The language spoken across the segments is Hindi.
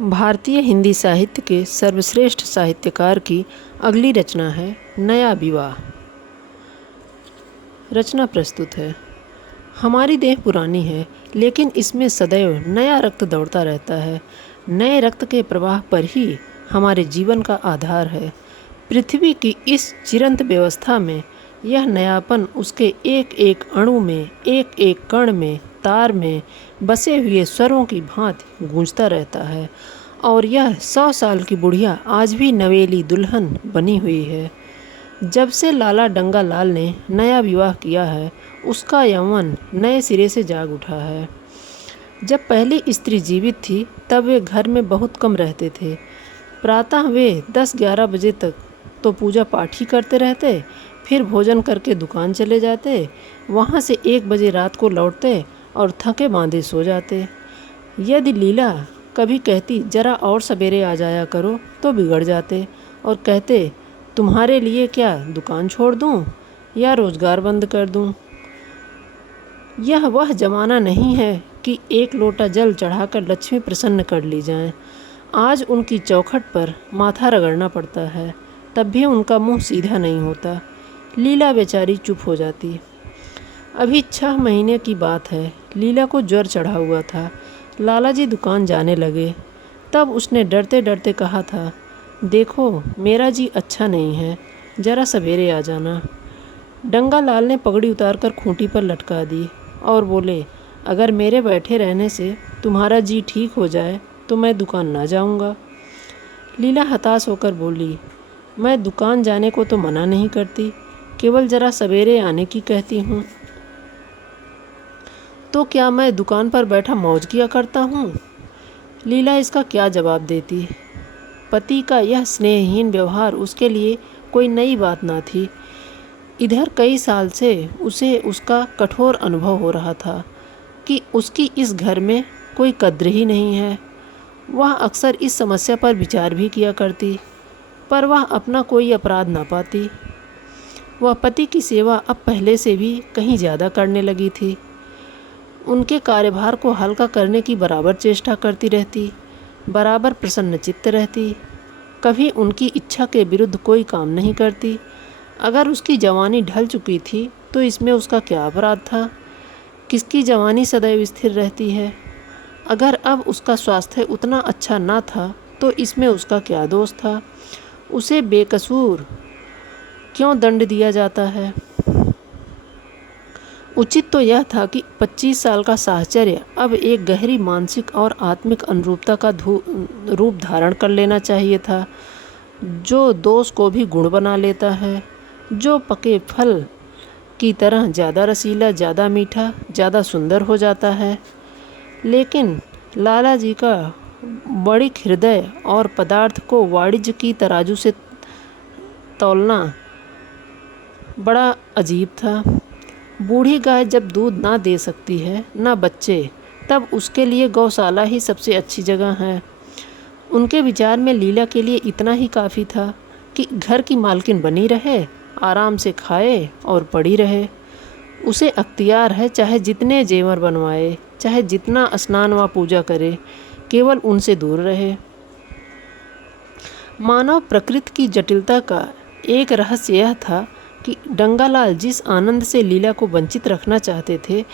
भारतीय हिंदी साहित्य के सर्वश्रेष्ठ साहित्यकार की अगली रचना है नया विवाह। रचना प्रस्तुत है। हमारी देह पुरानी है, लेकिन इसमें सदैव नया रक्त दौड़ता रहता है। नए रक्त के प्रवाह पर ही हमारे जीवन का आधार है। पृथ्वी की इस चिरंत व्यवस्था में यह नयापन उसके एक एक अणु में, एक एक कण में, तार में बसे हुए स्वरों की भांति गूंजता रहता है। और यह 100 साल की बुढ़िया आज भी नवेली दुल्हन बनी हुई है। जब से लाला डंगा लाल ने नया विवाह किया है, उसका यौवन नए सिरे से जाग उठा है। जब पहली स्त्री जीवित थी, तब वे घर में बहुत कम रहते थे। प्रातः वे 10-11 बजे तक तो पूजा पाठ ही करते रहते, फिर भोजन करके दुकान चले जाते। वहाँ से 1 बजे रात को लौटते और थके बांधे सो जाते। यदि लीला कभी कहती जरा और सवेरे आ जाया करो, तो बिगड़ जाते और कहते तुम्हारे लिए क्या दुकान छोड़ दूं या रोज़गार बंद कर दूं। यह वह जमाना नहीं है कि एक लोटा जल चढ़ाकर लक्ष्मी प्रसन्न कर ली जाए। आज उनकी चौखट पर माथा रगड़ना पड़ता है, तब भी उनका मुंह सीधा नहीं होता। लीला बेचारी चुप हो जाती। अभी 6 महीने की बात है। लीला को ज्वर चढ़ा हुआ था। लाला जी दुकान जाने लगे। तब उसने डरते डरते कहा था, देखो मेरा जी अच्छा नहीं है, ज़रा सवेरे आ जाना। डंगा लाल ने पगड़ी उतारकर खूंटी पर लटका दी और बोले, अगर मेरे बैठे रहने से तुम्हारा जी ठीक हो जाए तो मैं दुकान ना जाऊंगा। लीला हताश होकर बोली, मैं दुकान जाने को तो मना नहीं करती, केवल ज़रा सवेरे आने की कहती हूँ। तो क्या मैं दुकान पर बैठा मौज किया करता हूँ? लीला इसका क्या जवाब देती? पति का यह स्नेहहीन व्यवहार उसके लिए कोई नई बात ना थी। इधर कई साल से उसे उसका कठोर अनुभव हो रहा था कि उसकी इस घर में कोई कद्र ही नहीं है। वह अक्सर इस समस्या पर विचार भी किया करती, पर वह अपना कोई अपराध ना पाती। वह पति की सेवा अब पहले से भी कहीं ज़्यादा करने लगी थी। उनके कार्यभार को हल्का करने की बराबर चेष्टा करती रहती, बराबर प्रसन्नचित्त रहती। कभी उनकी इच्छा के विरुद्ध कोई काम नहीं करती। अगर उसकी जवानी ढल चुकी थी तो इसमें उसका क्या अपराध था? किसकी जवानी सदैव स्थिर रहती है? अगर अब उसका स्वास्थ्य उतना अच्छा ना था तो इसमें उसका क्या दोष था? उसे बेकसूर क्यों दंड दिया जाता है? उचित तो यह था कि 25 साल का साहचर्य अब एक गहरी मानसिक और आत्मिक अनुरूपता का रूप धारण कर लेना चाहिए था, जो दोष को भी गुण बना लेता है, जो पके फल की तरह ज़्यादा रसीला, ज़्यादा मीठा, ज़्यादा सुंदर हो जाता है। लेकिन लाला जी का बड़ी हृदय और पदार्थ को वाणिज्य की तराजू से तौलना बड़ा अजीब था। बूढ़ी गाय जब दूध ना दे सकती है, ना बच्चे, तब उसके लिए गौशाला ही सबसे अच्छी जगह है। उनके विचार में लीला के लिए इतना ही काफ़ी था कि घर की मालकिन बनी रहे, आराम से खाए और पड़ी रहे। उसे अख्तियार है चाहे जितने जेवर बनवाए, चाहे जितना स्नान व पूजा करे, केवल उनसे दूर रहे। मानव प्रकृति की जटिलता का एक रहस्य यह था कि डंगालाल जिस आनंद से लीला को वंचित रखना चाहते थे,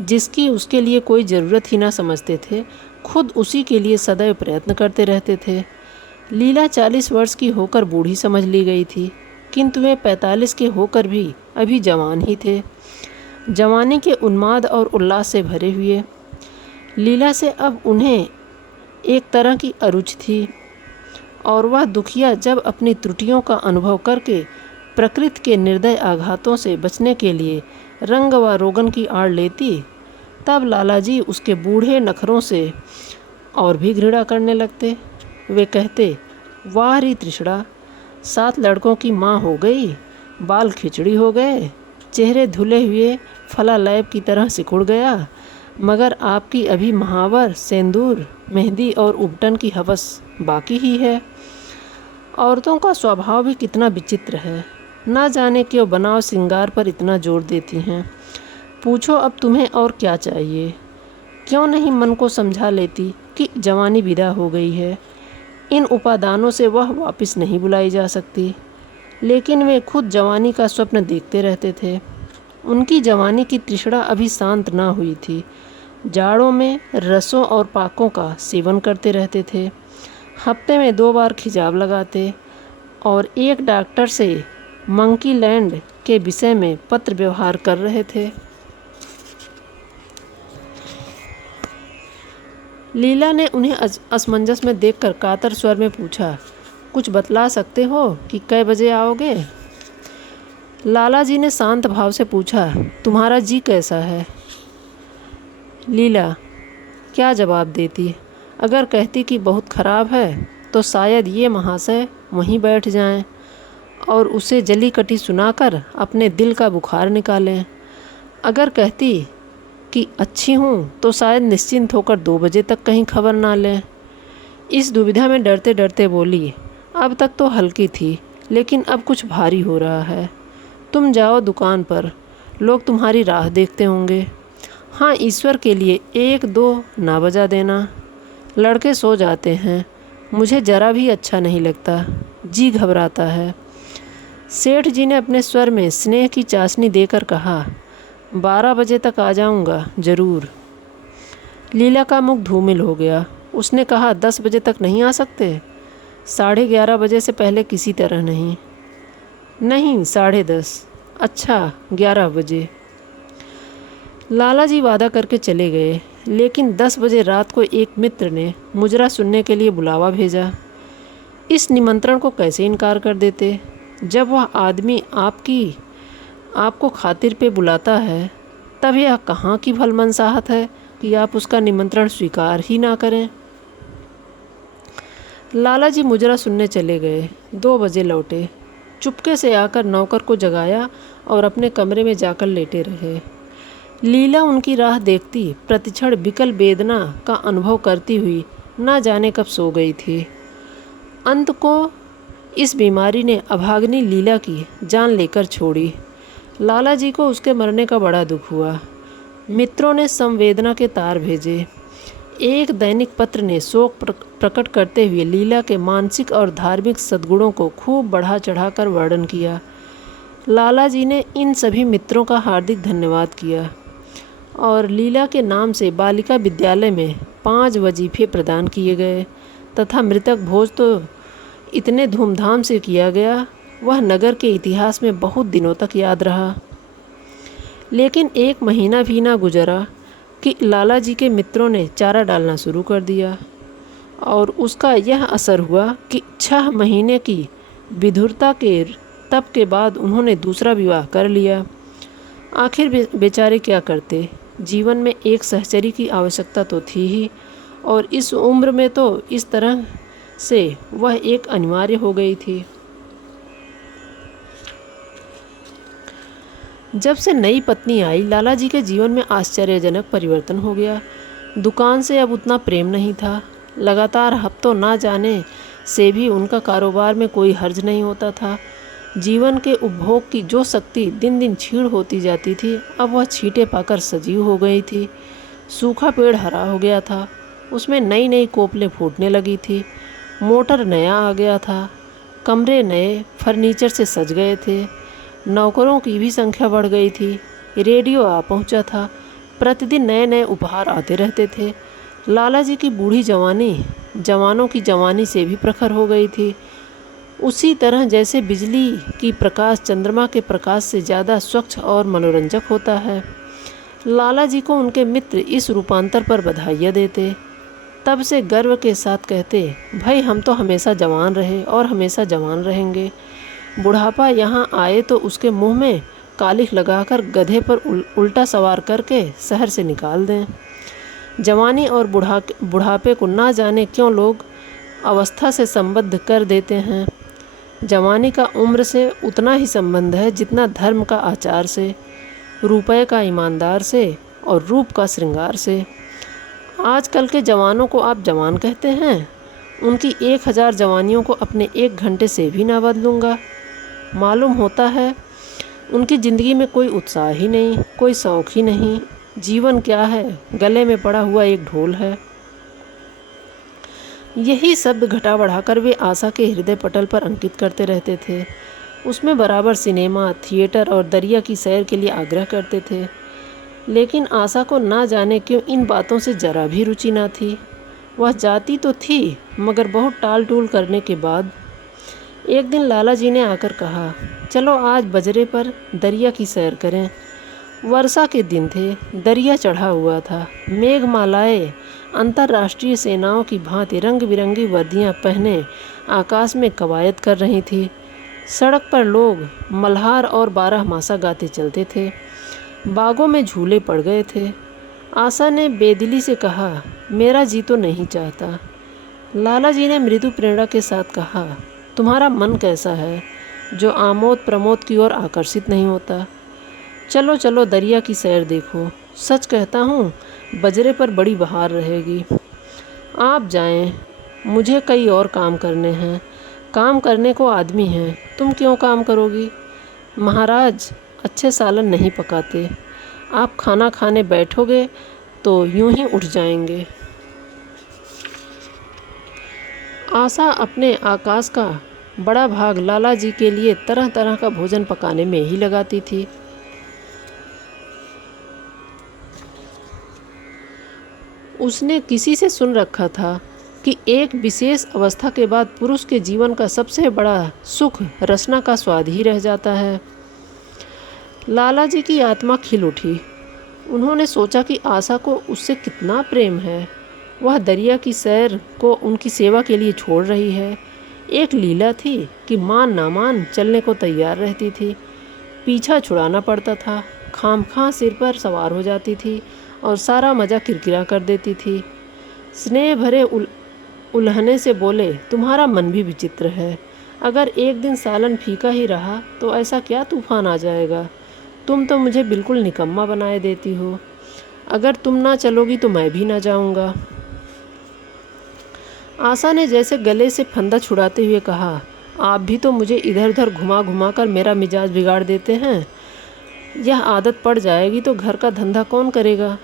जिसकी उसके लिए कोई ज़रूरत ही ना समझते थे, खुद उसी के लिए सदैव प्रयत्न करते रहते थे। लीला 40 वर्ष की होकर बूढ़ी समझ ली गई थी, किंतु वे 45 के होकर भी अभी जवान ही थे, जवानी के उन्माद और उल्लास से भरे हुए। लीला से अब उन्हें एक तरह की अरुचि थी, और वह दुखिया जब अपनी त्रुटियों का अनुभव करके प्रकृति के निर्दय आघातों से बचने के लिए रंग व रोगन की आड़ लेती, तब लालाजी उसके बूढ़े नखरों से और भी घृणा करने लगते। वे कहते, वाह री तृष्णा, 7 लड़कों की माँ हो गई, बाल खिचड़ी हो गए, चेहरे धुले हुए फलालैब की तरह सिकुड़ गया, मगर आपकी अभी महावर, सेंदूर, मेहंदी और उबटन की हवस बाकी ही है। औरतों का स्वभाव भी कितना विचित्र है, ना जाने क्यों बनाव श्रृंगार पर इतना जोर देती हैं। पूछो अब तुम्हें और क्या चाहिए? क्यों नहीं मन को समझा लेती कि जवानी विदा हो गई है। इन उपादानों से वह वापस नहीं बुलाई जा सकती, लेकिन वे खुद जवानी का स्वप्न देखते रहते थे। उनकी जवानी की तृष्णा अभी शांत ना हुई थी। जाड़ों में रसों और पाकों का सेवन करते रहते थे। हफ्ते में 2 बार खिजाव लगाते और एक डॉक्टर से मंकी लैंड के विषय में पत्र व्यवहार कर रहे थे। लीला ने उन्हें असमंजस में देखकर कातर स्वर में पूछा, कुछ बतला सकते हो कि कै बजे आओगे? लाला जी ने शांत भाव से पूछा, तुम्हारा जी कैसा है? लीला क्या जवाब देती? अगर कहती कि बहुत ख़राब है तो शायद ये महाशय वहीं बैठ जाएं और उसे जली कटी सुनाकर अपने दिल का बुखार निकालें। अगर कहती कि अच्छी हूँ तो शायद निश्चिंत होकर 2 बजे तक कहीं खबर ना लें। इस दुविधा में डरते डरते बोली, अब तक तो हल्की थी, लेकिन अब कुछ भारी हो रहा है। तुम जाओ दुकान पर, लोग तुम्हारी राह देखते होंगे। हाँ, ईश्वर के लिए 1-2 ना बजा देना। लड़के सो जाते हैं, मुझे ज़रा भी अच्छा नहीं लगता, जी घबराता है। सेठ जी ने अपने स्वर में स्नेह की चाशनी देकर कहा, 12 बजे तक आ जाऊंगा ज़रूर। लीला का मुख धूमिल हो गया। उसने कहा, 10 बजे तक नहीं आ सकते? 11:30 बजे से पहले किसी तरह नहीं। नहीं, 10:30। अच्छा, 11 बजे। लाला जी वादा करके चले गए, लेकिन 10 बजे रात को एक मित्र ने मुजरा सुनने के लिए बुलावा भेजा। इस निमंत्रण को कैसे इनकार कर देते? जब वह आदमी आपको खातिर पे बुलाता है, तब यह कहाँ की भलमनसाहत है कि आप उसका निमंत्रण स्वीकार ही ना करें। लाला जी मुजरा सुनने चले गए। 2 बजे लौटे। चुपके से आकर नौकर को जगाया और अपने कमरे में जाकर लेटे रहे। लीला उनकी राह देखती प्रतिक्षण विकल वेदना का अनुभव करती हुई न जाने कब सो गई थी। अंत को इस बीमारी ने अभागिनी लीला की जान लेकर छोड़ी। लाला जी को उसके मरने का बड़ा दुख हुआ। मित्रों ने संवेदना के तार भेजे। एक दैनिक पत्र ने शोक प्रकट करते हुए लीला के मानसिक और धार्मिक सद्गुणों को खूब बढ़ा चढ़ाकर वर्णन किया। लाला जी ने इन सभी मित्रों का हार्दिक धन्यवाद किया और लीला के नाम से बालिका विद्यालय में 5 वजीफे प्रदान किए गए तथा मृतक भोज तो इतने धूमधाम से किया गया, वह नगर के इतिहास में बहुत दिनों तक याद रहा। लेकिन 1 महीना भी ना गुजरा कि लाला जी के मित्रों ने चारा डालना शुरू कर दिया और उसका यह असर हुआ कि 6 महीने की विधुरता के तप के बाद उन्होंने दूसरा विवाह कर लिया। आखिर बेचारे क्या करते? जीवन में एक सहचरी की आवश्यकता तो थी ही, और इस उम्र में तो इस तरह से वह एक अनिवार्य हो गई थी। जब से नई पत्नी आई, लाला जी के जीवन में आश्चर्यजनक परिवर्तन हो गया। दुकान से अब उतना प्रेम नहीं था। लगातार हफ्तों ना जाने से भी उनका कारोबार में कोई हर्ज नहीं होता था। जीवन के उपभोग की जो शक्ति दिन दिन क्षीण होती जाती थी, अब वह छींटे पाकर सजीव हो गई थी। सूखा पेड़ हरा हो गया था, उसमें नई नई कोपलें फूटने लगी थी। मोटर नया आ गया था, कमरे नए फर्नीचर से सज गए थे। नौकरों की भी संख्या बढ़ गई थी। रेडियो आ पहुंचा था। प्रतिदिन नए नए उपहार आते रहते थे। लाला जी की बूढ़ी जवानी जवानों की जवानी से भी प्रखर हो गई थी। उसी तरह जैसे बिजली की प्रकाश चंद्रमा के प्रकाश से ज़्यादा स्वच्छ और मनोरंजक होता है। लाला जी को उनके मित्र इस रूपांतर पर बधाइयाँ देते। तब से गर्व के साथ कहते, भाई हम तो हमेशा जवान रहे और हमेशा जवान रहेंगे। बुढ़ापा यहाँ आए तो उसके मुंह में कालिख लगाकर गधे पर उल्टा सवार करके शहर से निकाल दें। जवानी और बुढ़ापे को ना जाने क्यों लोग अवस्था से संबद्ध कर देते हैं। जवानी का उम्र से उतना ही संबंध है जितना धर्म का आचार से, रुपये का ईमानदार से और रूप का श्रृंगार से। आजकल के जवानों को आप जवान कहते हैं, उनकी 1000 जवानियों को अपने 1 घंटे से भी ना बदलूँगा। मालूम होता है उनकी ज़िंदगी में कोई उत्साह ही नहीं, कोई शौक़ ही नहीं। जीवन क्या है? गले में पड़ा हुआ एक ढोल है। यही शब्द घटा बढ़ाकर वे आशा के हृदय पटल पर अंकित करते रहते थे। उसमें बराबर सिनेमा, थिएटर और दरिया की सैर के लिए आग्रह करते थे। लेकिन आशा को ना जाने क्यों इन बातों से जरा भी रुचि ना थी। वह जाती तो थी, मगर बहुत टाल टूल करने के बाद एक दिन लाला जी ने आकर कहा, चलो आज बजरे पर दरिया की सैर करें। वर्षा के दिन थे, दरिया चढ़ा हुआ था। मेघमालाएँ अंतर्राष्ट्रीय सेनाओं की भांति रंग बिरंगी वर्दियाँ पहने आकाश में कवायद कर रही थी। सड़क पर लोग मल्हार और बारहमासा गाते चलते थे। बागों में झूले पड़ गए थे। आशा ने बेदिली से कहा, मेरा जी तो नहीं चाहता। लाला जी ने मृदु प्रेरणा के साथ कहा, तुम्हारा मन कैसा है जो आमोद प्रमोद की ओर आकर्षित नहीं होता? चलो चलो दरिया की सैर देखो। सच कहता हूँ, बजरे पर बड़ी बहार रहेगी। आप जाएं, मुझे कई और काम करने हैं। काम करने को आदमी हैं, तुम क्यों काम करोगी? महाराज अच्छे सालन नहीं पकाते। आप खाना खाने बैठोगे तो यूं ही उठ जाएंगे। आशा अपने आकाश का बड़ा भाग लाला जी के लिए तरह तरह का भोजन पकाने में ही लगाती थी। उसने किसी से सुन रखा था कि एक विशेष अवस्था के बाद पुरुष के जीवन का सबसे बड़ा सुख रसना का स्वाद ही रह जाता है। लाला जी की आत्मा खिल उठी। उन्होंने सोचा कि आशा को उससे कितना प्रेम है। वह दरिया की सैर को उनकी सेवा के लिए छोड़ रही है। एक लीला थी कि मान ना मान चलने को तैयार रहती थी। पीछा छुड़ाना पड़ता था। खामखा सिर पर सवार हो जाती थी और सारा मज़ा किरकिरा कर देती थी। स्नेह भरे उल्हने से बोले, तुम्हारा मन भी विचित्र है। अगर एक दिन सालन फीका ही रहा तो ऐसा क्या तूफान आ जाएगा? तुम तो मुझे बिल्कुल निकम्मा बनाए देती हो। अगर तुम ना चलोगी तो मैं भी ना जाऊंगा। आशा ने जैसे गले से फंदा छुड़ाते हुए कहा, आप भी तो मुझे इधर उधर घुमा घुमा कर मेरा मिजाज बिगाड़ देते हैं। यह आदत पड़ जाएगी तो घर का धंधा कौन करेगा?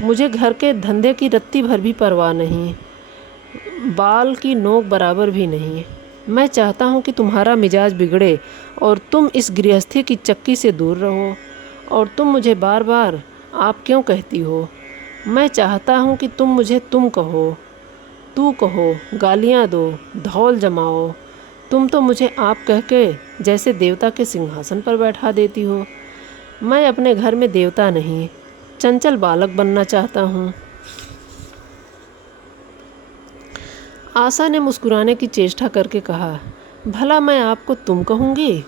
मुझे घर के धंधे की रत्ती भर भी परवाह नहीं, बाल की नोक बराबर भी नहीं। मैं चाहता हूँ कि तुम्हारा मिजाज बिगड़े और तुम इस गृहस्थी की चक्की से दूर रहो। और तुम मुझे बार बार आप क्यों कहती हो? मैं चाहता हूँ कि तुम मुझे तुम कहो, तू कहो, गालियाँ दो, धौल जमाओ। तुम तो मुझे आप कह के जैसे देवता के सिंहासन पर बैठा देती हो। मैं अपने घर में देवता नहीं, चंचल बालक बनना चाहता हूँ। आशा ने मुस्कुराने की चेष्टा करके कहा, भला मैं आपको तुम कहूँगी?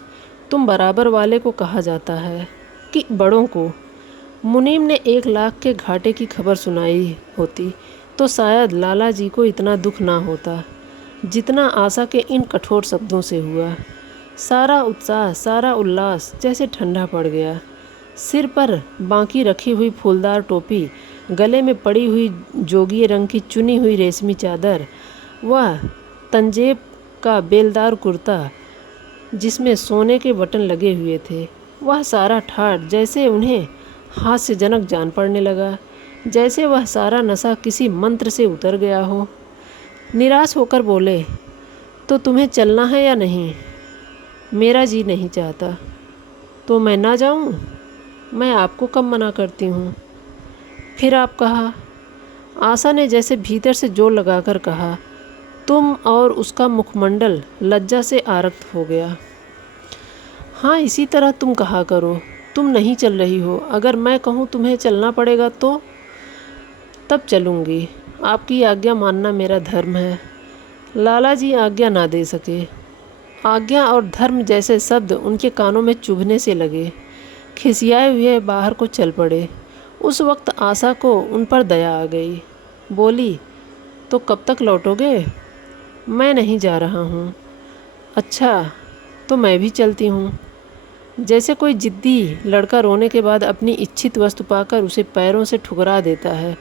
तुम बराबर वाले को कहा जाता है कि बड़ों को। मुनीम ने 1 लाख के घाटे की खबर सुनाई होती तो शायद लाला जी को इतना दुख ना होता जितना आशा के इन कठोर शब्दों से हुआ। सारा उत्साह, सारा उल्लास जैसे ठंडा पड़ गया। सिर पर बांकी रखी हुई फूलदार टोपी, गले में पड़ी हुई जोगिए रंग की चुनी हुई रेशमी चादर, वह तंजेब का बेलदार कुर्ता जिसमें सोने के बटन लगे हुए थे, वह सारा ठाठ जैसे उन्हें हास्यजनक जान पड़ने लगा, जैसे वह सारा नशा किसी मंत्र से उतर गया हो। निराश होकर बोले, तो तुम्हें चलना है या नहीं? मेरा जी नहीं चाहता। तो मैं ना जाऊं? मैं आपको कब मना करती हूँ? फिर आप कहा। आशा ने जैसे भीतर से जोर लगाकर कहा। तुम और उसका मुखमंडल लज्जा से आरक्त हो गया। हाँ, इसी तरह तुम कहा करो। तुम नहीं चल रही हो। अगर मैं कहूँ तुम्हें चलना पड़ेगा तो तब चलूँगी। आपकी आज्ञा मानना मेरा धर्म है। लाला जी आज्ञा ना दे सके। आज्ञा और धर्म जैसे शब्द उनके कानों में चुभने से लगे। खिसियाए हुए बाहर को चल पड़े। उस वक्त आशा को उन पर दया आ गई। बोली, तो कब तक लौटोगे? मैं नहीं जा रहा हूँ। अच्छा, तो मैं भी चलती हूँ। जैसे कोई जिद्दी लड़का रोने के बाद अपनी इच्छित वस्तु पाकर उसे पैरों से ठुकरा देता है,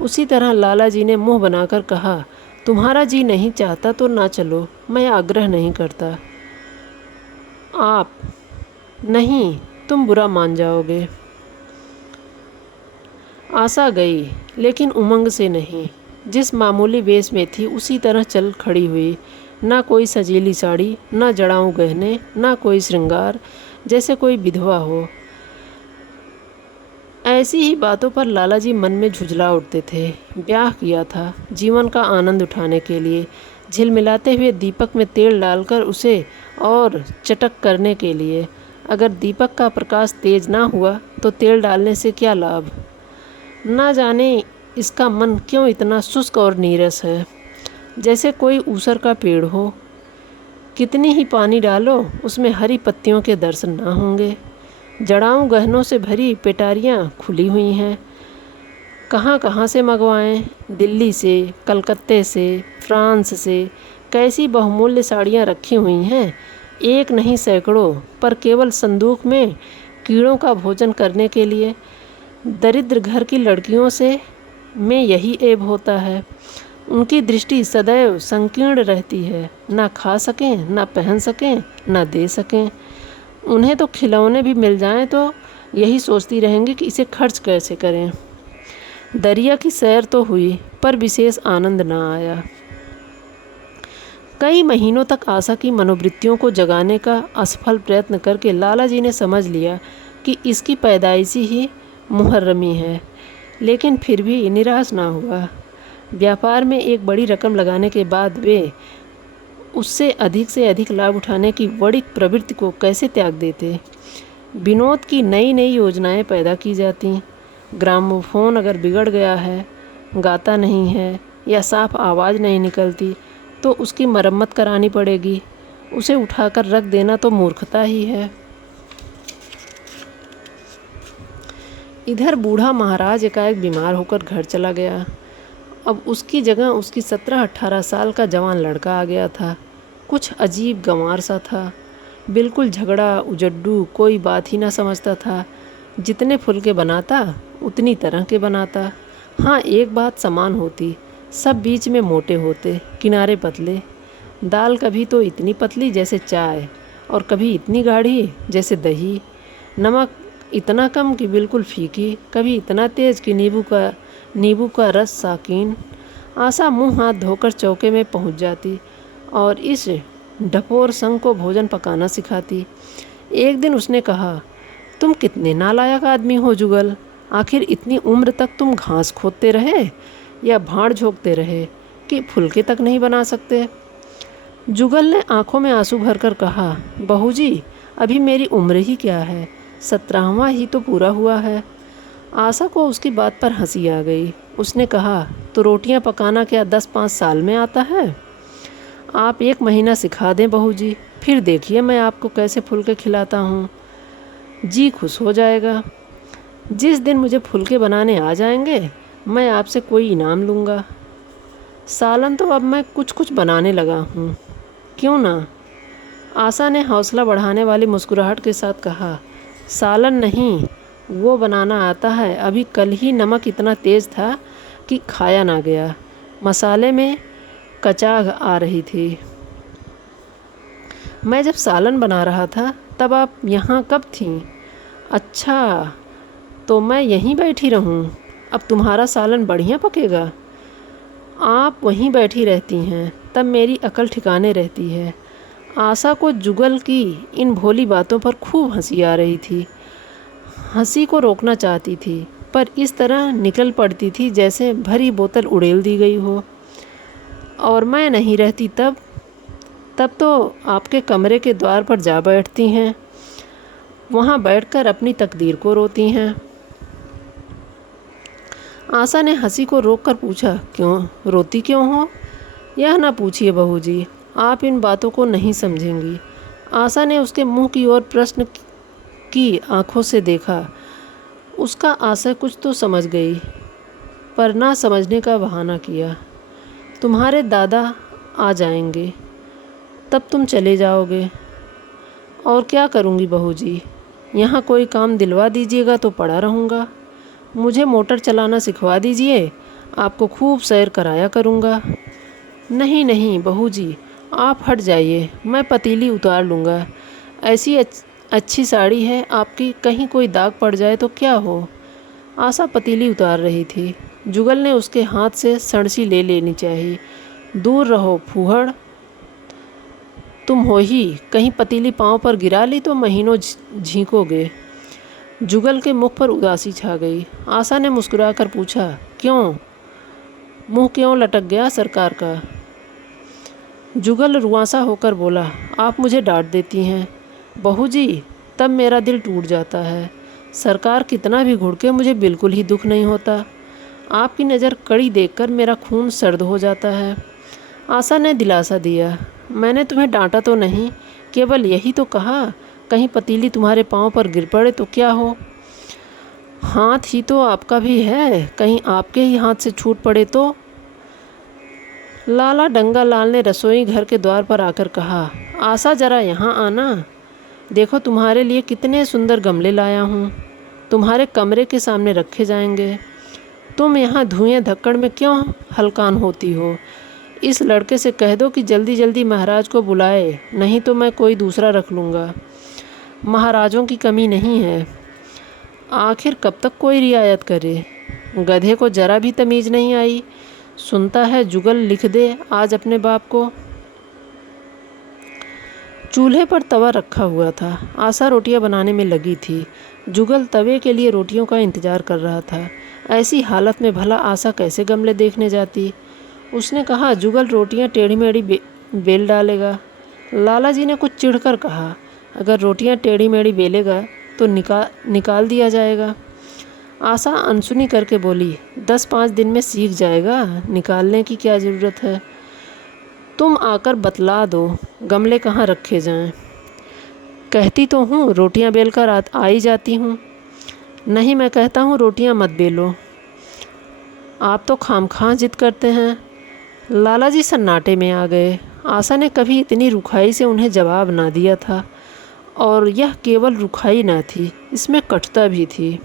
उसी तरह लाला जी ने मुंह बनाकर कहा, तुम्हारा जी नहीं चाहता तो ना चलो। मैं आग्रह नहीं करता। आप नहीं, तुम बुरा मान जाओगे। आशा गई, लेकिन उमंग से नहीं। जिस मामूली वेश में थी उसी तरह चल खड़ी हुई। ना कोई सजीली साड़ी, ना जड़ाऊ गहने, ना कोई श्रृंगार, जैसे कोई विधवा हो। ऐसी ही बातों पर लाला जी मन में झुंझला उठते थे। ब्याह किया था जीवन का आनंद उठाने के लिए, झिलमिलाते हुए दीपक में तेल डालकर उसे और चटक करने के लिए। अगर दीपक का प्रकाश तेज ना हुआ तो तेल डालने से क्या लाभ। ना जाने इसका मन क्यों इतना शुष्क और नीरस है, जैसे कोई ऊसर का पेड़ हो। कितनी ही पानी डालो उसमें हरी पत्तियों के दर्शन ना होंगे। जड़ाऊ गहनों से भरी पेटारियाँ खुली हुई हैं। कहाँ कहाँ से मंगवाएं, दिल्ली से, कलकत्ते से, फ्रांस से। कैसी बहुमूल्य साड़ियाँ रखी हुई हैं, एक नहीं सैकड़ों, पर केवल संदूक में कीड़ों का भोजन करने के लिए। दरिद्र घर की लड़कियों से में यही ऐब होता है, उनकी दृष्टि सदैव संकीर्ण रहती है। ना खा सकें, ना पहन सकें, ना दे सकें। उन्हें तो खिलौने भी मिल जाएं तो यही सोचती रहेंगी कि इसे खर्च कैसे करें। दरिया की सैर तो हुई पर विशेष आनंद न आया। कई महीनों तक आशा की मनोवृत्तियों को जगाने का असफल प्रयत्न करके लाला जी ने समझ लिया कि इसकी पैदाइशी ही मुहर्रमी है, लेकिन फिर भी निराश ना हुआ। व्यापार में एक बड़ी रकम लगाने के बाद वे उससे अधिक से अधिक लाभ उठाने की बड़ी प्रवृत्ति को कैसे त्याग देते। विनोद की नई नई योजनाएं पैदा की जाती। ग्रामोफोन अगर बिगड़ गया है, गाता नहीं है या साफ आवाज़ नहीं निकलती तो उसकी मरम्मत करानी पड़ेगी। उसे उठाकर रख देना तो मूर्खता ही है। इधर बूढ़ा महाराज एकाएक बीमार होकर घर चला गया। अब उसकी जगह उसकी 17-18 साल का जवान लड़का आ गया था। कुछ अजीब गंवार सा था, बिल्कुल झगड़ा उजड्डू, कोई बात ही ना समझता था। जितने फुलके बनाता उतनी तरह के बनाता। हाँ, एक बात समान होती, सब बीच में मोटे होते, किनारे पतले। दाल कभी तो इतनी पतली जैसे चाय और कभी इतनी गाढ़ी जैसे दही। नमक इतना कम कि बिल्कुल फीकी, कभी इतना तेज़ कि नींबू का रस साकीन। आशा मुंह हाथ धोकर चौके में पहुंच जाती और इस ढपोर संग को भोजन पकाना सिखाती। एक दिन उसने कहा, तुम कितने नालायक आदमी हो जुगल, आखिर इतनी उम्र तक तुम घास खोदते रहे या भाड़ झोंकते रहे कि फुलके तक नहीं बना सकते। जुगल ने आंखों में आंसू भरकर कहा, बहू जी, अभी मेरी उम्र ही क्या है, 17वां ही तो पूरा हुआ है। आशा को उसकी बात पर हंसी आ गई। उसने कहा, तो रोटियां पकाना क्या 10-5 साल में आता है? आप 1 महीना सिखा दें बहू जी, फिर देखिए मैं आपको कैसे फुलके खिलाता हूँ। जी खुश हो जाएगा। जिस दिन मुझे फुलके बनाने आ जाएंगे मैं आपसे कोई इनाम लूँगा। सालन तो अब मैं कुछ कुछ बनाने लगा हूँ, क्यों ना? आशा ने हौसला बढ़ाने वाली मुस्कुराहट के साथ कहा, सालन नहीं, वो बनाना आता है। अभी कल ही नमक इतना तेज़ था कि खाया ना गया। मसाले में कचाग आ रही थी। मैं जब सालन बना रहा था तब आप यहाँ कब थीं? अच्छा, तो मैं यहीं बैठी रहूँ। अब तुम्हारा सालन बढ़िया पकेगा। आप वहीं बैठी रहती हैं तब मेरी अकल ठिकाने रहती है। आशा को जुगल की इन भोली बातों पर खूब हंसी आ रही थी। हंसी को रोकना चाहती थी पर इस तरह निकल पड़ती थी जैसे भरी बोतल उड़ेल दी गई हो। और मैं नहीं रहती तब तो आपके कमरे के द्वार पर जा बैठती हैं, वहाँ बैठकर अपनी तकदीर को रोती हैं। आशा ने हंसी को रोककर पूछा, क्यों रोती क्यों हो? यह ना पूछिए बहू जी, आप इन बातों को नहीं समझेंगी। आशा ने उसके मुंह की ओर प्रश्न की आंखों से देखा। उसका आशय कुछ तो समझ गई पर ना समझने का बहाना किया। तुम्हारे दादा आ जाएंगे तब तुम चले जाओगे। और क्या करूँगी बहू जी, यहाँ कोई काम दिलवा दीजिएगा तो पड़ा रहूँगा। मुझे मोटर चलाना सिखवा दीजिए, आपको खूब सैर कराया करूँगा। नहीं नहीं बहू जी, आप हट जाइए, मैं पतीली उतार लूँगा। ऐसी अच्छी साड़ी है आपकी, कहीं कोई दाग पड़ जाए तो क्या हो। आशा पतीली उतार रही थी। जुगल ने उसके हाथ से सणसी ले लेनी चाहिए। दूर रहो फूहड़, तुम हो ही, कहीं पतीली पाँव पर गिरा ली तो महीनों झींकोगे। जुगल के मुख पर उदासी छा गई। आशा ने मुस्कुराकर पूछा, क्यों? मुंह क्यों लटक गया सरकार का? जुगल रुआंसा होकर बोला, आप मुझे डांट देती हैं बहू जी, तब मेरा दिल टूट जाता है। सरकार कितना भी घुड़के मुझे बिल्कुल ही दुख नहीं होता। आपकी नज़र कड़ी देखकर मेरा खून सर्द हो जाता है। आशा ने दिलासा दिया, मैंने तुम्हें डांटा तो नहीं, केवल यही तो कहा, कहीं पतीली तुम्हारे पाँव पर गिर पड़े तो क्या हो। हाथ ही तो आपका भी है, कहीं आपके ही हाथ से छूट पड़े तो। लाला डंगा लाल ने रसोई घर के द्वार पर आकर कहा, आशा जरा यहाँ आना, देखो तुम्हारे लिए कितने सुंदर गमले लाया हूँ, तुम्हारे कमरे के सामने रखे जाएंगे। तुम यहाँ धुएं धक्कड़ में क्यों हलकान होती हो? इस लड़के से कह दो कि जल्दी जल्दी महाराज को बुलाए, नहीं तो मैं कोई दूसरा रख लूँगा। महाराजों की कमी नहीं है। आखिर कब तक कोई रियायत करे? गधे को जरा भी तमीज़ नहीं आई। सुनता है जुगल लिख दे आज अपने बाप को। चूल्हे पर तवा रखा हुआ था। आशा रोटियां बनाने में लगी थी। जुगल तवे के लिए रोटियों का इंतज़ार कर रहा था। ऐसी हालत में भला आशा कैसे गमले देखने जाती? उसने कहा, जुगल रोटियां टेढ़ी मेढ़ी बेल डालेगा। लाला जी ने कुछ चिढ़कर कहा, अगर रोटियां टेढ़ी मेढ़ी बेलेगा तो निकाल दिया जाएगा। आशा अनसुनी करके बोली, 10-5 दिन में सीख जाएगा, निकालने की क्या ज़रूरत है। तुम आकर बतला दो गमले कहाँ रखे जाएं। कहती तो हूँ रोटियां बेलकर आ ही जाती हूँ। नहीं, मैं कहता हूँ रोटियां मत बेलो, आप तो खामखां जिद करते हैं। लाला जी सन्नाटे में आ गए। आशा ने कभी इतनी रुखाई से उन्हें जवाब ना दिया था, और यह केवल रुखाई ना थी, इसमें कटुता भी थी।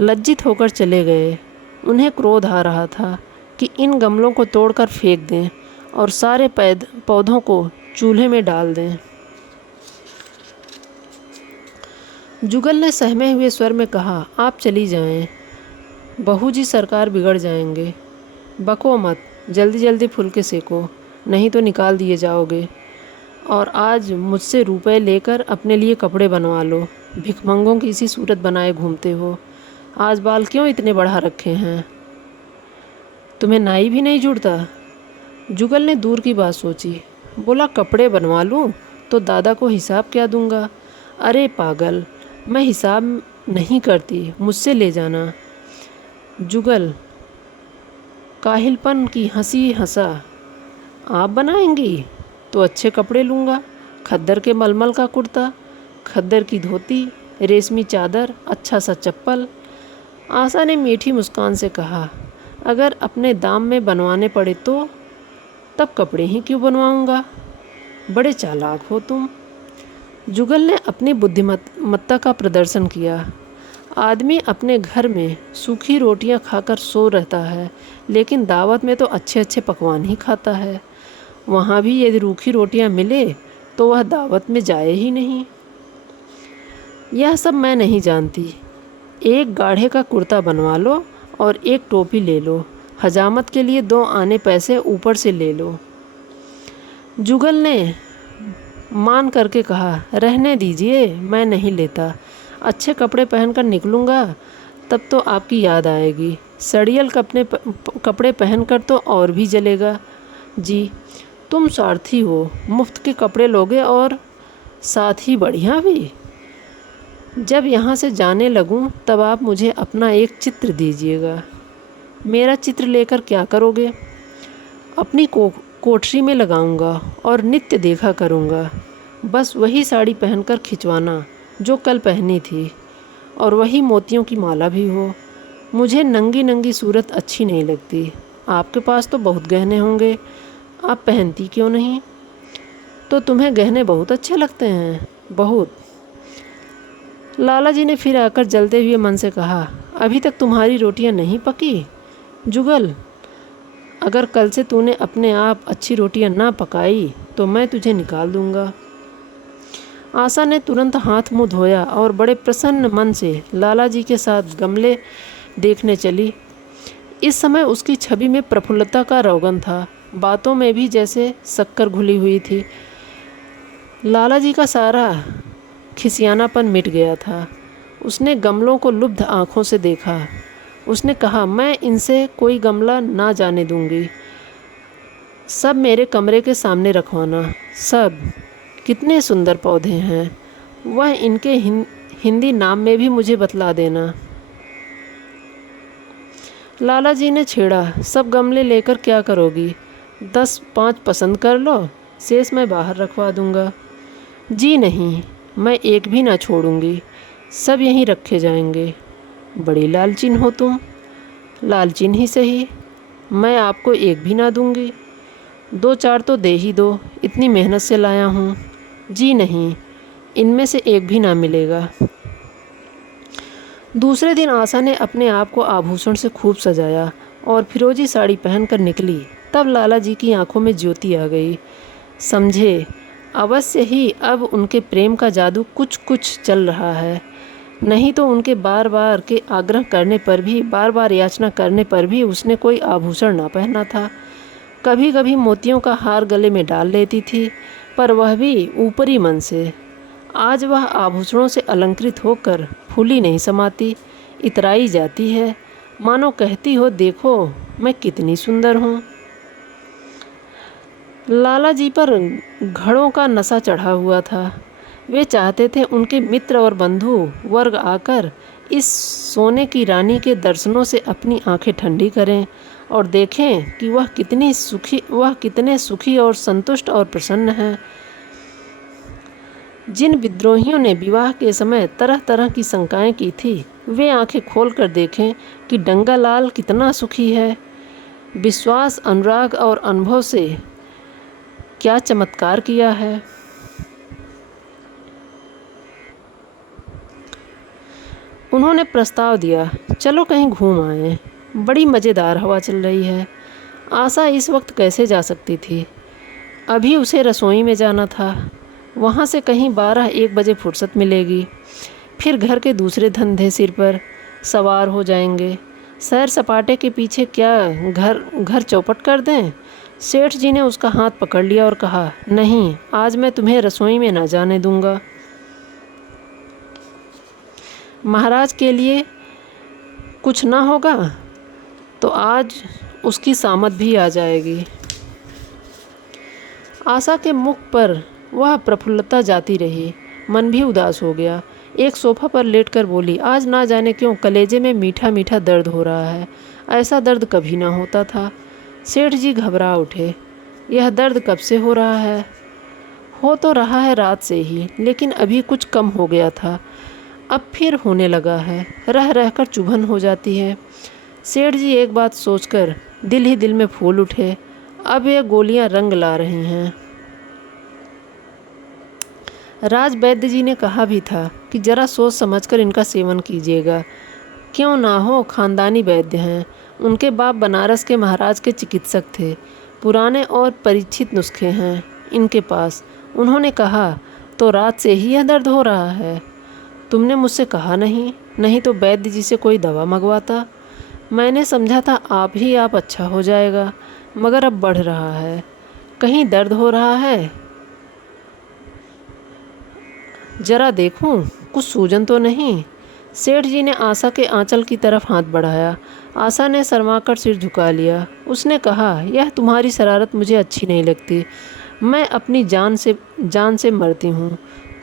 लज्जित होकर चले गए। उन्हें क्रोध आ रहा था कि इन गमलों को तोड़कर फेंक दें और सारे पौधों को चूल्हे में डाल दें। जुगल ने सहमे हुए स्वर में कहा, आप चली जाएं, बहू जी सरकार बिगड़ जाएंगे। बको मत, जल्दी जल्दी फुलके सेको, नहीं तो निकाल दिए जाओगे। और आज मुझसे रुपए लेकर अपने लिए कपड़े बनवा लो, भिखमंगों की इसी सूरत बनाए घूमते हो। आज बाल क्यों इतने बढ़ा रखे हैं? तुम्हें नाई भी नहीं जुड़ता? जुगल ने दूर की बात सोची। बोला, कपड़े बनवा लूँ तो दादा को हिसाब क्या दूंगा? अरे पागल, मैं हिसाब नहीं करती, मुझसे ले जाना। जुगल काहिलपन की हंसी हंसा। आप बनाएंगी तो अच्छे कपड़े लूँगा, खद्दर के मलमल का कुर्ता, खद्दर की धोती, रेशमी चादर, अच्छा सा चप्पल। आशा ने मीठी मुस्कान से कहा, अगर अपने दाम में बनवाने पड़े तो तब कपड़े ही क्यों बनवाऊँगा? बड़े चालाक हो तुम। जुगल ने अपनी बुद्धिमत्ता का प्रदर्शन किया। आदमी अपने घर में सूखी रोटियां खाकर सो रहता है, लेकिन दावत में तो अच्छे अच्छे पकवान ही खाता है। वहाँ भी यदि रूखी रोटियां मिले तो वह दावत में जाए ही नहीं। यह सब मैं नहीं जानती। एक गाढ़े का कुर्ता बनवा लो और एक टोपी ले लो, हजामत के लिए 2 आने पैसे ऊपर से ले लो। जुगल ने मान करके कहा, रहने दीजिए, मैं नहीं लेता। अच्छे कपड़े पहनकर निकलूँगा तब तो आपकी याद आएगी। सड़ियल कपड़े पहनकर तो और भी जलेगा। जी, तुम स्वार्थी हो, मुफ्त के कपड़े लोगे और साथ ही बढ़िया भी। जब यहाँ से जाने लगूँ तब आप मुझे अपना एक चित्र दीजिएगा। मेरा चित्र लेकर क्या करोगे? अपनी कोठरी में लगाऊंगा और नित्य देखा करूँगा। बस वही साड़ी पहनकर खिंचवाना जो कल पहनी थी, और वही मोतियों की माला भी हो। मुझे नंगी नंगी सूरत अच्छी नहीं लगती। आपके पास तो बहुत गहने होंगे, आप पहनती क्यों नहीं? तो तुम्हें गहने बहुत अच्छे लगते हैं? बहुत। लाला जी ने फिर आकर जलते हुए मन से कहा, अभी तक तुम्हारी रोटियां नहीं पकी? जुगल, अगर कल से तूने अपने आप अच्छी रोटियां ना पकाई तो मैं तुझे निकाल दूंगा। आशा ने तुरंत हाथ मुँह धोया और बड़े प्रसन्न मन से लाला जी के साथ गमले देखने चली। इस समय उसकी छवि में प्रफुल्लता का रोगन था, बातों में भी जैसे शक्कर घुली हुई थी। लाला जी का सारा खिसियानापन मिट गया था। उसने गमलों को लुब्ध आँखों से देखा। उसने कहा, मैं इनसे कोई गमला ना जाने दूंगी। सब मेरे कमरे के सामने रखवाना। सब। कितने सुंदर पौधे हैं। वह इनके हिंदी नाम में भी मुझे बतला देना। लाला जी ने छेड़ा, सब गमले लेकर क्या करोगी? 10-5 पसंद कर लो, शेष मैं बाहर रखवा दूंगा। जी नहीं, मैं एक भी ना छोड़ूंगी, सब यहीं रखे जाएंगे। बड़ी लालचीन हो तुम। लालचीन ही सही, मैं आपको एक भी ना दूंगी। 2-4 तो दे ही दो, इतनी मेहनत से लाया हूँ। जी नहीं, इनमें से एक भी ना मिलेगा। दूसरे दिन आशा ने अपने आप को आभूषण से खूब सजाया और फिरोजी साड़ी पहनकर निकली। तब लाला जी की आंखों में ज्योति आ गई। समझे, अवश्य ही अब उनके प्रेम का जादू कुछ कुछ चल रहा है। नहीं तो उनके बार बार के आग्रह करने पर भी, बार बार याचना करने पर भी उसने कोई आभूषण ना पहना था। कभी कभी मोतियों का हार गले में डाल लेती थी, पर वह भी ऊपरी मन से। आज वह आभूषणों से अलंकृत होकर फूली नहीं समाती, इतराई जाती है, मानो कहती हो, देखो मैं कितनी सुंदर हूँ। लाला जी पर घड़ों का नशा चढ़ा हुआ था। वे चाहते थे उनके मित्र और बंधु वर्ग आकर इस सोने की रानी के दर्शनों से अपनी आंखें ठंडी करें और देखें कि वह कितने सुखी और संतुष्ट और प्रसन्न हैं। जिन विद्रोहियों ने विवाह के समय तरह तरह की शंकाएं की थी, वे आंखें खोलकर देखें कि डंगालाल कितना सुखी है। विश्वास, अनुराग और अनुभव से क्या चमत्कार किया है। उन्होंने प्रस्ताव दिया, चलो कहीं घूम आए, बड़ी मज़ेदार हवा चल रही है। आशा इस वक्त कैसे जा सकती थी? अभी उसे रसोई में जाना था, वहाँ से कहीं 12-1 बजे फुर्सत मिलेगी। फिर घर के दूसरे धंधे सिर पर सवार हो जाएंगे। सैर सपाटे के पीछे क्या घर चौपट कर दें? सेठ जी ने उसका हाथ पकड़ लिया और कहा, नहीं, आज मैं तुम्हें रसोई में ना जाने दूंगा। महाराज के लिए कुछ ना होगा तो आज उसकी सामत भी आ जाएगी। आशा के मुख पर वह प्रफुल्लता जाती रही, मन भी उदास हो गया। एक सोफा पर लेटकर बोली, आज ना जाने क्यों कलेजे में मीठा मीठा दर्द हो रहा है। ऐसा दर्द कभी ना होता था। सेठ जी घबरा उठे, यह दर्द कब से हो रहा है? हो तो रहा है रात से ही, लेकिन अभी कुछ कम हो गया था, अब फिर होने लगा है, रह रहकर चुभन हो जाती है। सेठ जी एक बात सोचकर दिल ही दिल में फूल उठे, अब ये गोलियां रंग ला रही हैं। राज वैद्य जी ने कहा भी था कि जरा सोच समझकर इनका सेवन कीजिएगा। क्यों ना हो, खानदानी वैद्य हैं। उनके बाप बनारस के महाराज के चिकित्सक थे। पुराने और परीक्षित नुस्खे हैं इनके पास। उन्होंने कहा, तो रात से ही यह दर्द हो रहा है? तुमने मुझसे कहा नहीं तो वैद्य जी से कोई दवा मंगवाता। मैंने समझा था आप अच्छा हो जाएगा, मगर अब बढ़ रहा है। कहीं दर्द हो रहा है? जरा देखूं, कुछ सूजन तो नहीं? सेठ जी ने आशा के आंचल की तरफ हाथ बढ़ाया। आशा ने शर्माकर सिर झुका लिया। उसने कहा, यह तुम्हारी शरारत मुझे अच्छी नहीं लगती। मैं अपनी जान से मरती हूँ,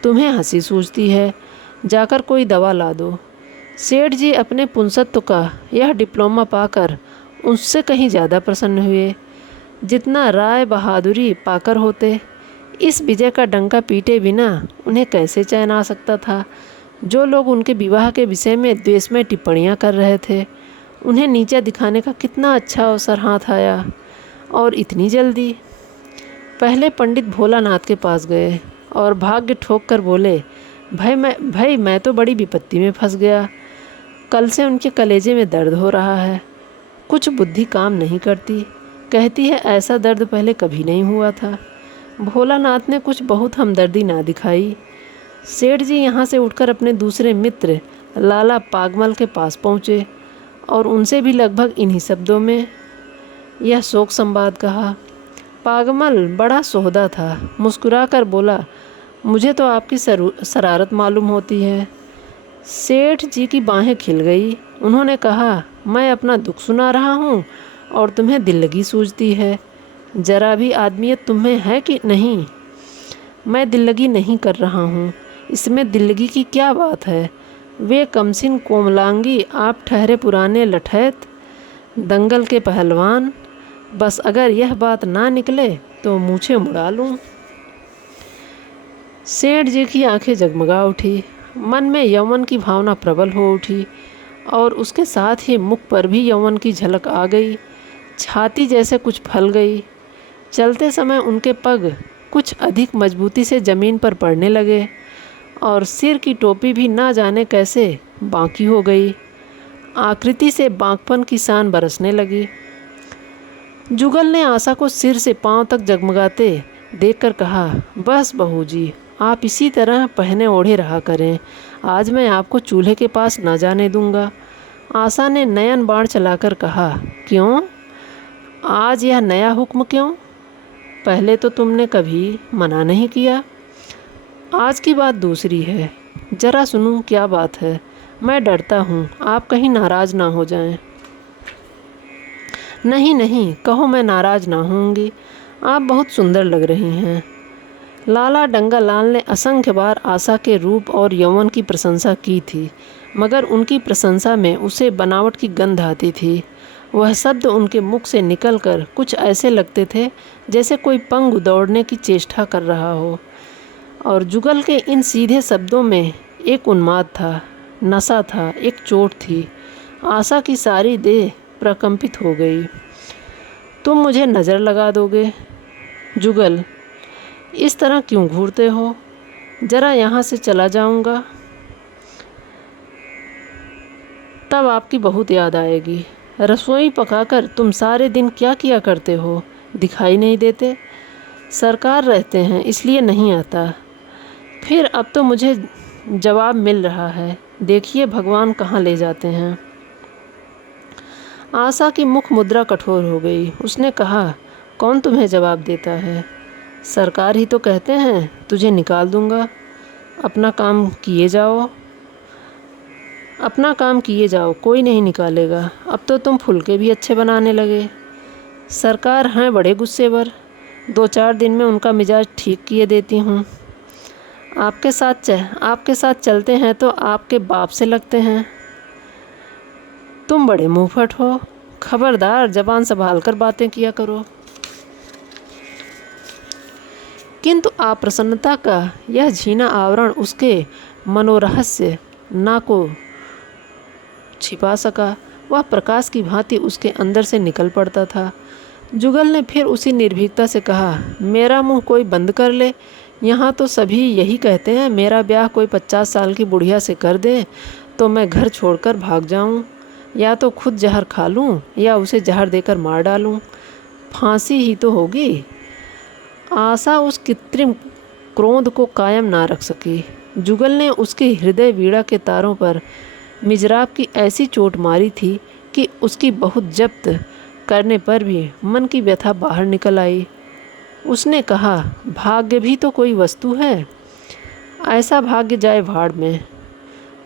तुम्हें हंसी सूझती है। जाकर कोई दवा ला दो। सेठ जी अपने पुंसत्व का यह डिप्लोमा पाकर उससे कहीं ज़्यादा प्रसन्न हुए, जितना राय बहादुरी पाकर होते। इस विजय का डंका पीटे बिना उन्हें कैसे चैन आ सकता था? जो लोग उनके विवाह के विषय में द्वेष में टिप्पणियां कर रहे थे, उन्हें नीचा दिखाने का कितना अच्छा अवसर हाथ आया, और इतनी जल्दी। पहले पंडित भोलानाथ के पास गए और भाग्य ठोक कर बोले, भाई मैं तो बड़ी विपत्ति में फंस गया। कल से उनके कलेजे में दर्द हो रहा है। कुछ बुद्धि काम नहीं करती, कहती है ऐसा दर्द पहले कभी नहीं हुआ था। भोलानाथ ने कुछ बहुत हमदर्दी ना दिखाई। सेठ जी यहाँ से उठकर अपने दूसरे मित्र लाला पागमल के पास पहुँचे। और उनसे भी लगभग इन्हीं शब्दों में यह शोक संवाद कहा। पागमल बड़ा सोहदा था, मुस्कुराकर बोला, मुझे तो आपकी शरारत मालूम होती है। सेठ जी की बाहें खिल गई। उन्होंने कहा, मैं अपना दुख सुना रहा हूँ और तुम्हें दिल लगी सूझती है। जरा भी आदमियत तुम्हें है कि नहीं? मैं दिल लगी नहीं कर रहा हूँ, इसमें दिल लगी की क्या बात है? वे कमसिन कोमलांगी, आप ठहरे पुराने लठैत, दंगल के पहलवान। बस अगर यह बात ना निकले तो मूछें मुड़ा लूँ। सेठ जी की आंखें जगमगा उठी। मन में यौवन की भावना प्रबल हो उठी और उसके साथ ही मुख पर भी यौवन की झलक आ गई। छाती जैसे कुछ फल गई। चलते समय उनके पग कुछ अधिक मजबूती से ज़मीन पर पड़ने लगे और सिर की टोपी भी ना जाने कैसे बांकी हो गई। आकृति से बांकपन की सान बरसने लगी। जुगल ने आशा को सिर से पांव तक जगमगाते देखकर कहा, बस बहू जी, आप इसी तरह पहने ओढ़े रहा करें। आज मैं आपको चूल्हे के पास न जाने दूंगा। आशा ने नयन बाण चलाकर कहा, क्यों? आज यह नया हुक्म क्यों? पहले तो तुमने कभी मना नहीं किया। आज की बात दूसरी है। जरा सुनूं क्या बात है। मैं डरता हूँ आप कहीं नाराज़ ना हो जाएं। नहीं नहीं, कहो, मैं नाराज़ ना होंगी। आप बहुत सुंदर लग रही हैं। लाला डंगालाल ने असंख्य बार आशा के रूप और यौवन की प्रशंसा की थी, मगर उनकी प्रशंसा में उसे बनावट की गंध आती थी। वह शब्द उनके मुख से निकलकर कुछ ऐसे लगते थे जैसे कोई पंगु दौड़ने की चेष्टा कर रहा हो। और जुगल के इन सीधे शब्दों में एक उन्माद था, नशा था, एक चोट थी। आशा की सारी देह प्रकंपित हो गई। तुम मुझे नज़र लगा दोगे? जुगल, इस तरह क्यों घूरते हो? ज़रा यहाँ से चला जाऊँगा, तब आपकी बहुत याद आएगी। रसोई पकाकर तुम सारे दिन क्या किया करते हो? दिखाई नहीं देते? सरकार रहते हैं इसलिए नहीं आता। फिर अब तो मुझे जवाब मिल रहा है। देखिए भगवान कहाँ ले जाते हैं। आशा की मुख मुद्रा कठोर हो गई। उसने कहा, कौन तुम्हें जवाब देता है? सरकार ही तो कहते हैं तुझे निकाल दूंगा। अपना काम किए जाओ, अपना काम किए जाओ, कोई नहीं निकालेगा। अब तो तुम फुलके भी अच्छे बनाने लगे। सरकार हैं बड़े गुस्सेवर। 2-4 दिन में उनका मिजाज ठीक किए देती हूँ। आपके साथ चलते हैं तो आपके बाप से लगते हैं। तुम बड़े मुंहफट हो। खबरदार, जबान संभाल कर बातें किया करो। किंतु अप्रसन्नता का यह झीना आवरण उसके मनोरहस्य ना को छिपा सका। वह प्रकाश की भांति उसके अंदर से निकल पड़ता था। जुगल ने फिर उसी निर्भीकता से कहा, मेरा मुंह कोई बंद कर ले। यहाँ तो सभी यही कहते हैं, मेरा ब्याह कोई 50 साल की बुढ़िया से कर दे तो मैं घर छोड़कर भाग जाऊँ, या तो खुद जहर खा लूँ या उसे जहर देकर मार डालूँ। फांसी ही तो होगी। आशा उस कृत्रिम क्रोध को कायम ना रख सकी। जुगल ने उसके हृदय वीणा के तारों पर मिजराब की ऐसी चोट मारी थी कि उसकी बहुत जब्त करने पर भी मन की व्यथा बाहर निकल आई। उसने कहा, भाग्य भी तो कोई वस्तु है। ऐसा भाग्य जाए भाड़ में।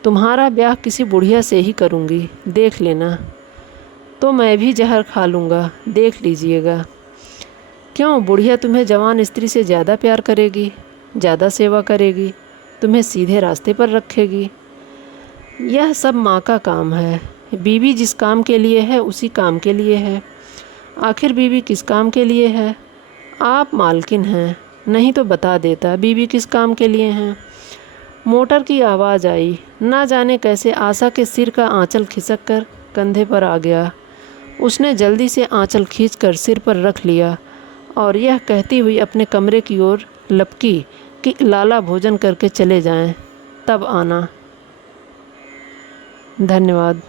तुम्हारा ब्याह किसी बुढ़िया से ही करूँगी, देख लेना। तो मैं भी जहर खा लूँगा, देख लीजिएगा। क्यों? बुढ़िया तुम्हें जवान स्त्री से ज़्यादा प्यार करेगी, ज़्यादा सेवा करेगी, तुम्हें सीधे रास्ते पर रखेगी। यह सब माँ का काम है। बीवी जिस काम के लिए है उसी काम के लिए है। आखिर बीवी किस काम के लिए है? आप मालकिन हैं, नहीं तो बता देता बीवी किस काम के लिए हैं। मोटर की आवाज़ आई। ना जाने कैसे आशा के सिर का आंचल खिसक कर कंधे पर आ गया। उसने जल्दी से आंचल खींचकर सिर पर रख लिया और यह कहती हुई अपने कमरे की ओर लपकी कि लाला भोजन करके चले जाएं, तब आना। धन्यवाद।